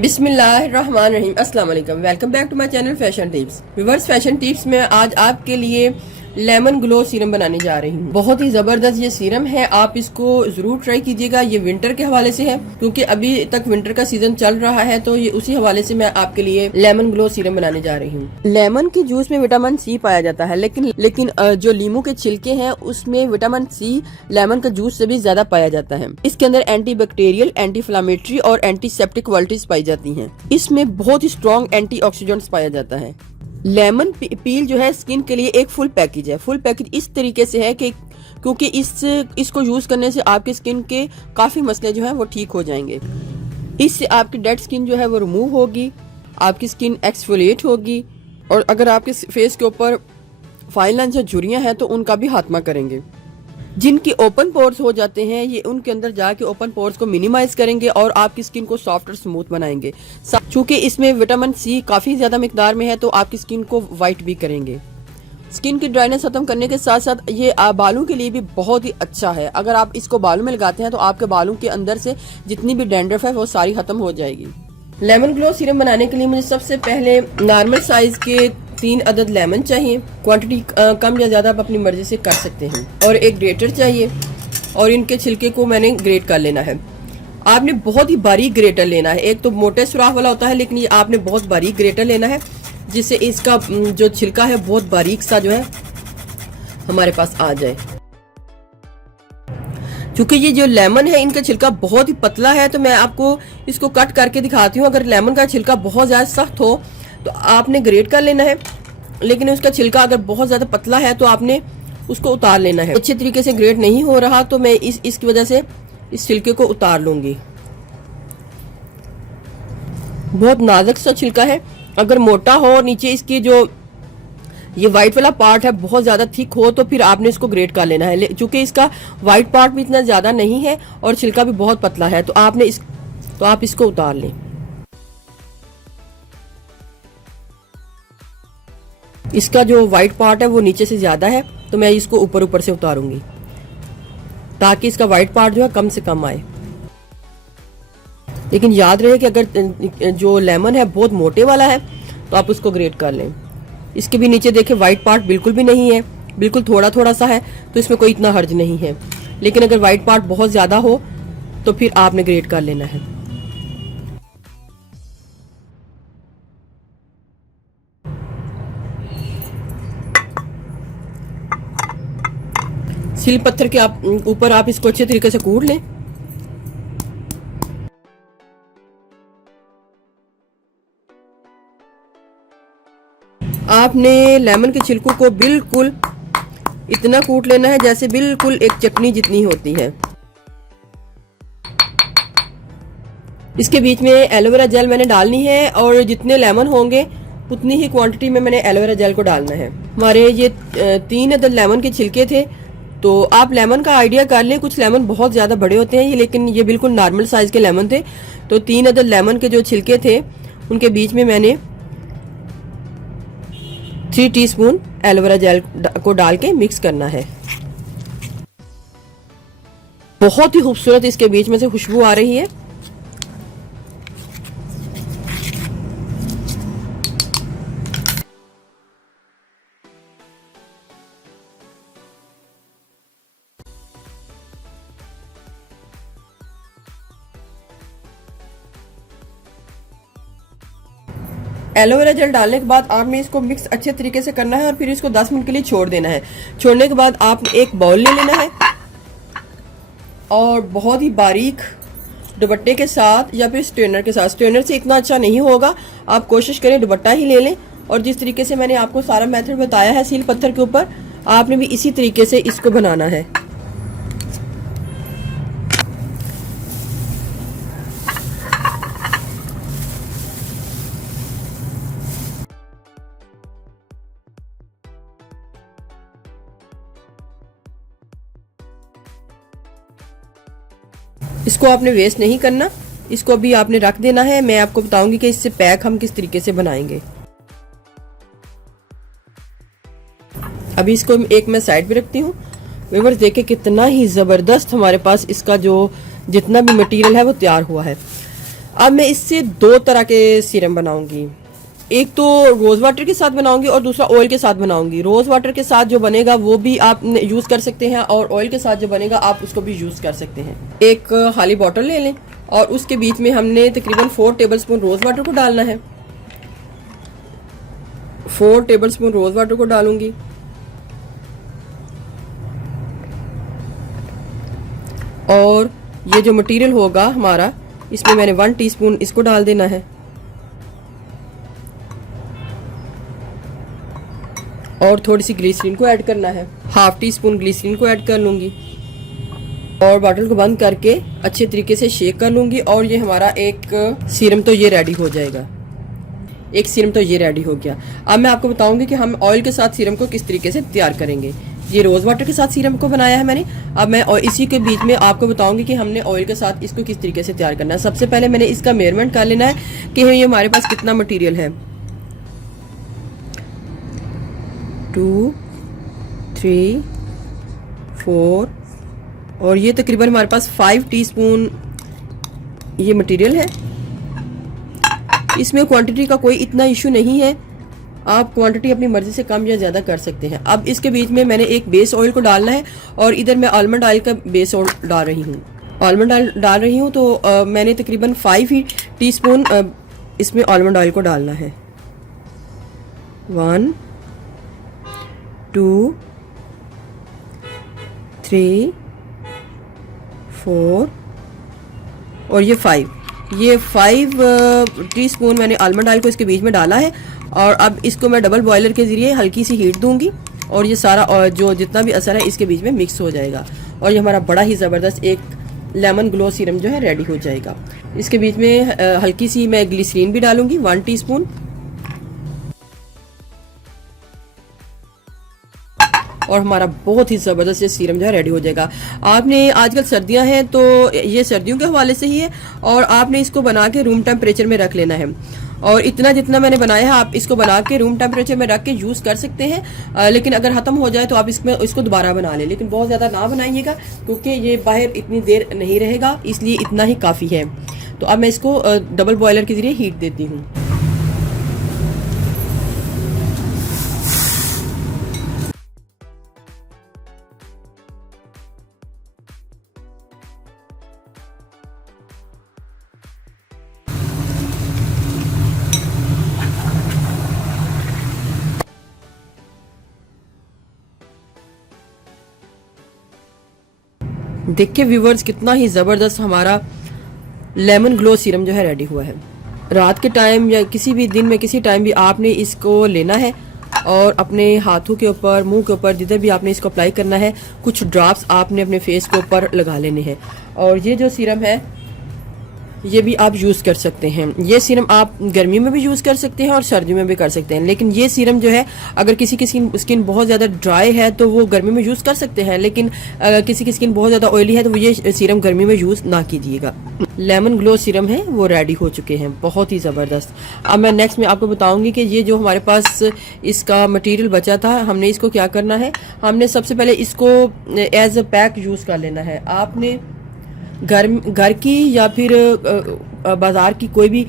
बिस्मिल्लाहिर्रहमानिर्रहीम। अस्सलाम वालेकुम। Welcome back to my channel fashion tips. Viewers, fashion tips में आज आपके लिए लेमन ग्लो सीरम बनाने जा रही हूँ। बहुत ही जबरदस्त ये सीरम है, आप इसको जरूर ट्राई कीजिएगा। ये विंटर के हवाले से है क्योंकि अभी तक विंटर का सीजन चल रहा है, तो ये उसी हवाले से मैं आपके लिए लेमन ग्लो सीरम बनाने जा रही हूँ। लेमन के जूस में विटामिन सी पाया जाता है, लेकिन जो लीमू के छिलके हैं उसमें विटामिन सी लेमन का जूस से भी ज्यादा पाया जाता है। इसके अंदर एंटी बैक्टीरियल, एंटी इन्फ्लेमेटरी और एंटीसेप्टिक क्वालिटीज पाई जाती हैं। इसमें बहुत ही स्ट्रॉन्ग एंटीऑक्सीडेंट्स पाया जाता है। लेमन पील जो है स्किन के लिए एक फुल पैकेज है। फुल पैकेज इस तरीके से है कि क्योंकि इसको यूज करने से आपकी स्किन के काफी मसले जो है वो ठीक हो जाएंगे। इससे आपकी डेड स्किन जो है वो रिमूव होगी, आपकी स्किन एक्सफोलिएट होगी, और अगर आपके फेस के ऊपर फाइन लाइंस या झुर्रियां हैं तो उनका भी खात्मा करेंगे। जिनकी ओपन पोर्स हो जाते हैं ये उनके अंदर जाके ओपन पोर्स को मिनिमाइज करेंगे और आपकी स्किन को सॉफ्ट और स्मूथ बनाएंगे। चूंकि इसमें विटामिन सी काफी ज्यादा मिकदार में है तो आपकी स्किन को वाइट भी करेंगे। स्किन की ड्राइनेस खत्म करने के साथ साथ ये बालों के लिए भी बहुत ही अच्छा है। अगर आप इसको बालों में लगाते हैं तो आपके बालों के अंदर से जितनी भी डैंड्रफ है वो सारी खत्म हो जाएगी। लेमन ग्लो सीरम बनाने के लिए मुझे सबसे पहले नॉर्मल साइज के 3 अदद लेमन चाहिए। क्वांटिटी कम या ज्यादा आप अपनी मर्जी से कर सकते हैं। और एक ग्रेटर चाहिए और इनके छिलके को मैंने ग्रेट कर लेना है। आपने बहुत ही बारीक ग्रेटर लेना है। एक तो मोटे सुराख वाला होता है, लेकिन ये आपने बहुत बारीक ग्रेटर लेना है जिससे इसका जो छिलका है बहुत बारीक सा जो है हमारे पास आ जाए। क्योंकि ये जो लेमन है इनका छिलका बहुत ही पतला है तो मैं आपको इसको कट करके दिखाती हूँ। अगर लेमन का छिलका बहुत ज्यादा सख्त हो तो आपने ग्रेट कर लेना है, लेकिन उसका छिलका अगर बहुत ज्यादा पतला है तो आपने उसको उतार लेना है। अच्छे तरीके से ग्रेट नहीं हो रहा तो मैं इसकी वजह से इस छिलके को उतार लूंगी। बहुत नाजुक सा छिलका है। अगर मोटा हो, नीचे इसकी जो ये व्हाइट वाला पार्ट है बहुत ज्यादा थिक हो तो फिर आपने इसको ग्रेट कर लेना है। क्योंकि इसका व्हाइट पार्ट भी इतना ज्यादा नहीं है और छिलका भी बहुत पतला है तो आप इसको उतार लें। इसका जो व्हाइट पार्ट है वो नीचे से ज्यादा है तो मैं इसको ऊपर ऊपर से उतारूंगी ताकि इसका व्हाइट पार्ट जो है कम से कम आए। लेकिन याद रहे कि अगर जो लेमन है बहुत मोटे वाला है तो आप उसको ग्रेट कर लें। इसके भी नीचे देखें व्हाइट पार्ट बिल्कुल भी नहीं है, बिल्कुल थोड़ा थोड़ा सा है तो इसमें कोई इतना हर्ज नहीं है। लेकिन अगर व्हाइट पार्ट बहुत ज्यादा हो तो फिर आपने ग्रेट कर लेना है। सिल पत्थर के ऊपर आप इसको अच्छे तरीके से कूट लें। आपने लेमन के छिलकों को बिल्कुल इतना कूट लेना है जैसे बिल्कुल एक चटनी जितनी होती है। इसके बीच में एलोवेरा जेल मैंने डालनी है और जितने लेमन होंगे उतनी ही क्वांटिटी में मैंने एलोवेरा जेल को डालना है। हमारे ये 3 अदद लेमन के छिलके थे तो आप लेमन का आइडिया कर लें। कुछ लेमन बहुत ज्यादा बड़े होते हैं लेकिन ये बिल्कुल नॉर्मल साइज के लेमन थे। तो 3 अदद लेमन के जो छिलके थे उनके बीच में मैंने 3 टीस्पून एलोवेरा जेल को डाल के मिक्स करना है। बहुत ही खूबसूरत इसके बीच में से खुशबू आ रही है। एलोवेरा जेल डालने के बाद आपने इसको मिक्स अच्छे तरीके से करना है और फिर इसको 10 मिनट के लिए छोड़ देना है। छोड़ने के बाद आपने एक बाउल ले लेना है और बहुत ही बारीक दुपट्टे के साथ या फिर स्ट्रेनर के साथ, स्ट्रेनर से इतना अच्छा नहीं होगा, आप कोशिश करें दुपट्टा ही ले लें। और जिस तरीके से मैंने आपको सारा मेथड बताया है सील पत्थर के ऊपर, आपने भी इसी तरीके से इसको बनाना है। इसको आपने वेस्ट नहीं करना, इसको अभी आपने रख देना है। मैं आपको बताऊंगी कि इससे पैक हम किस तरीके से बनाएंगे। अभी इसको एक मैं साइड पे रखती हूँ। व्यूअर्स देखें कितना ही जबरदस्त हमारे पास इसका जो जितना भी मटेरियल है वो तैयार हुआ है। अब मैं इससे दो तरह के सीरम बनाऊंगी। एक तो रोज़ वाटर के साथ बनाऊंगी और दूसरा ऑयल के साथ बनाऊंगी। रोज़ वाटर के साथ जो बनेगा वो भी आप यूज़ कर सकते हैं और ऑयल के साथ जो बनेगा आप उसको भी यूज़ कर सकते हैं। एक खाली बॉटल ले लें और उसके बीच में हमने तकरीबन 4 टेबलस्पून रोज़ वाटर को डालना है। 4 टेबलस्पून रोज़ वाटर को डालूंगी और ये जो मटेरियल होगा हमारा, इसमें मैंने 1 टीस्पून इसको डाल देना है और थोड़ी सी ग्लिसरीन को ऐड करना है। 1/2 टीस्पून ग्लिसरीन को ऐड कर लूंगी और बॉटल को बंद करके अच्छे तरीके से शेक कर लूंगी और ये हमारा एक सीरम तो ये रेडी हो जाएगा। एक सीरम तो ये रेडी हो गया। अब मैं आपको बताऊंगी कि हम ऑयल के साथ सीरम को किस तरीके से तैयार करेंगे। ये रोज़ वाटर के साथ सीरम को बनाया है मैंने। अब मैं इसी के बीच में आपको बताऊंगी कि हमने ऑयल के साथ इसको किस तरीके से तैयार करना है। सबसे पहले मैंने इसका मेजरमेंट कर लेना है कि ये हमारे पास कितना मटेरियल है। 2, 3, 4 और ये तकरीबन हमारे पास 5 टीस्पून ये मटेरियल है। इसमें क्वांटिटी का कोई इतना इशू नहीं है, आप क्वांटिटी अपनी मर्जी से कम या ज़्यादा कर सकते हैं। अब इसके बीच में मैंने एक बेस ऑयल को डालना है और इधर मैं आलमंड ऑयल का बेस ऑयल डाल रही हूँ। आलमंड ऑयल डाल रही हूँ तो मैंने तकरीबन 5 ही टीस्पून इसमें आलमंड ऑयल को डालना है। 1, 2, 3, 4 और ये 5 टीस्पून मैंने आलमंड ऑयल को इसके बीच में डाला है और अब इसको मैं डबल बॉयलर के ज़रिए हल्की सी हीट दूंगी और ये सारा जो जितना भी असर है इसके बीच में मिक्स हो जाएगा और ये हमारा बड़ा ही ज़बरदस्त एक लेमन ग्लो सीरम जो है रेडी हो जाएगा। इसके बीच में हल्की सी मैं ग्लिसरीन भी डालूंगी 1 टीस्पून और हमारा बहुत ही ज़बरदस्त ये सीरम जो है रेडी हो जाएगा। आपने आजकल सर्दियां हैं तो ये सर्दियों के हवाले से ही है और आपने इसको बना के रूम टेम्परेचर में रख लेना है और इतना जितना मैंने बनाया है आप इसको बना के रूम टेम्परेचर में रख के यूज़ कर सकते हैं। लेकिन अगर ख़त्म हो जाए तो आप इसको दोबारा बना लें, लेकिन बहुत ज़्यादा ना बनाइएगा क्योंकि ये बाहर इतनी देर नहीं रहेगा, इसलिए इतना ही काफ़ी है। तो अब मैं इसको डबल बॉयलर के ज़रिए हीट देती हूँ। देखिए व्यूवर्स कितना ही ज़बरदस्त हमारा लेमन ग्लो सीरम जो है रेडी हुआ है। रात के टाइम या किसी भी दिन में किसी टाइम भी आपने इसको लेना है और अपने हाथों के ऊपर, मुंह के ऊपर, जिधर भी आपने इसको अप्लाई करना है, कुछ ड्रॉप्स आपने अपने फेस के ऊपर लगा लेने हैं। और ये जो सीरम है ये भी आप यूज़ कर सकते हैं। ये सीरम आप गर्मी में भी यूज़ कर सकते हैं और सर्दी में भी कर सकते हैं। लेकिन ये सीरम जो है अगर किसी की स्किन बहुत ज़्यादा ड्राई है तो वो गर्मी में यूज़ कर सकते हैं, लेकिन अगर किसी की स्किन बहुत ज़्यादा ऑयली है तो वो ये सीरम गर्मी में यूज़ ना कीजिएगा। लेमन ग्लो सीरम है वो रेडी हो चुके हैं, बहुत ही ज़बरदस्त। अब मैं नेक्स्ट में आपको बताऊंगी कि ये जो हमारे पास इसका मटेरियल बचा था हमने इसको क्या करना है। हमने सबसे पहले इसको एज अ पैक यूज़ कर लेना है। आपने घर की या फिर बाज़ार की कोई भी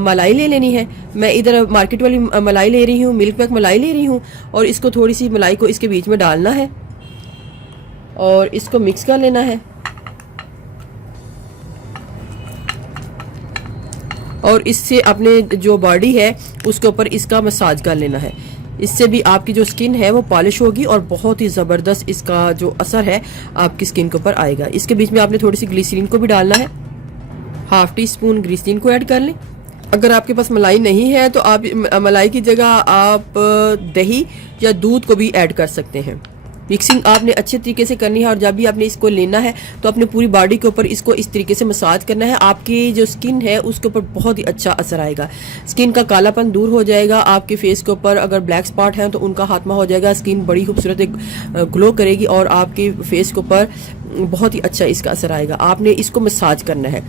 मलाई ले लेनी है। मैं इधर मार्केट वाली मलाई ले रही हूँ, मिल्क पैक मलाई ले रही हूँ और इसको थोड़ी सी मलाई को इसके बीच में डालना है और इसको मिक्स कर लेना है और इससे अपने जो बॉडी है उसके ऊपर इसका मसाज कर लेना है। इससे भी आपकी जो स्किन है वो पॉलिश होगी और बहुत ही ज़बरदस्त इसका जो असर है आपकी स्किन के ऊपर आएगा। इसके बीच में आपने थोड़ी सी ग्लिसरीन को भी डालना है, 1/2 टीस्पून ग्लिसरीन को ऐड कर लें। अगर आपके पास मलाई नहीं है तो आप मलाई की जगह आप दही या दूध को भी ऐड कर सकते हैं। मिक्सिंग आपने अच्छे तरीके से करनी है और जब भी आपने इसको लेना है तो अपने पूरी बॉडी के ऊपर इसको इस तरीके से मसाज करना है। आपकी जो स्किन है उसके ऊपर बहुत ही अच्छा असर आएगा, स्किन का कालापन दूर हो जाएगा। आपके फेस के ऊपर अगर ब्लैक स्पॉट हैं तो उनका खात्मा हो जाएगा, स्किन बड़ी खूबसूरत एक ग्लो करेगी और आपके फेस के ऊपर बहुत ही अच्छा इसका असर आएगा। आपने इसको मसाज करना है।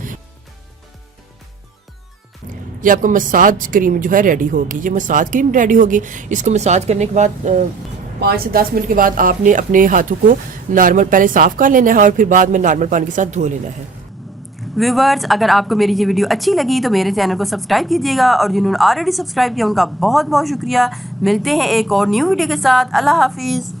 ये आपको मसाज क्रीम जो है रेडी होगी, ये मसाज क्रीम रेडी होगी। इसको मसाज करने के बाद 5 से 10 मिनट के बाद आपने अपने हाथों को नॉर्मल पहले साफ कर लेना है और फिर बाद में नॉर्मल पानी के साथ धो लेना है। व्यूवर्स, अगर आपको मेरी ये वीडियो अच्छी लगी तो मेरे चैनल को सब्सक्राइब कीजिएगा, और जिन्होंने ऑलरेडी सब्सक्राइब किया उनका बहुत बहुत शुक्रिया। मिलते हैं एक और न्यू वीडियो के साथ। अल्लाह हाफिज़।